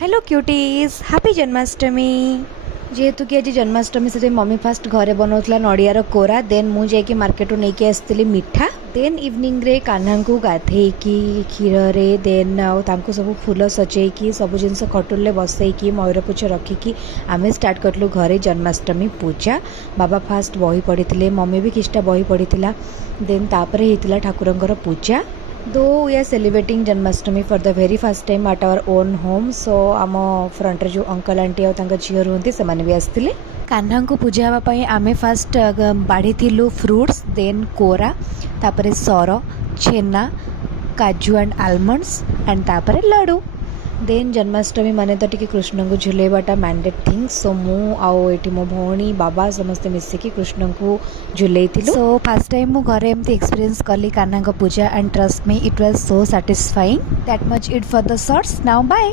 Hello cuties happy Janmashtami. जेहेतु कि आज जन्माष्टमी से मम्मी फास्ट घरे बनाऊला नड़ियार कोरा देन मुझे मार्केट नहीं कि आसती मिठा देन इवनिंग रे कान्हा को गाधेकी क्षीर रे देन सब फूल सजेकी सब जिनस खटुले बसैकी मयूरपुछ रखिकी आम स्टार्ट करूँ घरे जन्माष्टमी पूजा। बाबा फास्ट बही पढ़ी मम्मी भी किछटा बही पढ़ी देन तापर होता ठाकुरंकर पूजा। Though we are celebrating Janmashtami for the very first time at our own home. So um front जो अंकल आंटी और झील रुहति से भी आसते कान्हा को पूजा हाँपाई आम फास्ट बाढ़ी फ्रुट्स देन कोरा तापर सर छेना काजू एंड आलमंड्स एंड तापर लड्डू देन जन्माष्टमी माने तो टी कृष्ण को झुलेबाटा मैंडेट थिंग। सो मुझे मो भौणी बाबा समस्ते मिसिकी कृष्ण को झुले। सो फर्स्ट टाइम मु घरे एमती एक्सपीरियंस कली कान्हा पूजा and trust me it was so satisfying that much it for the shorts now bye.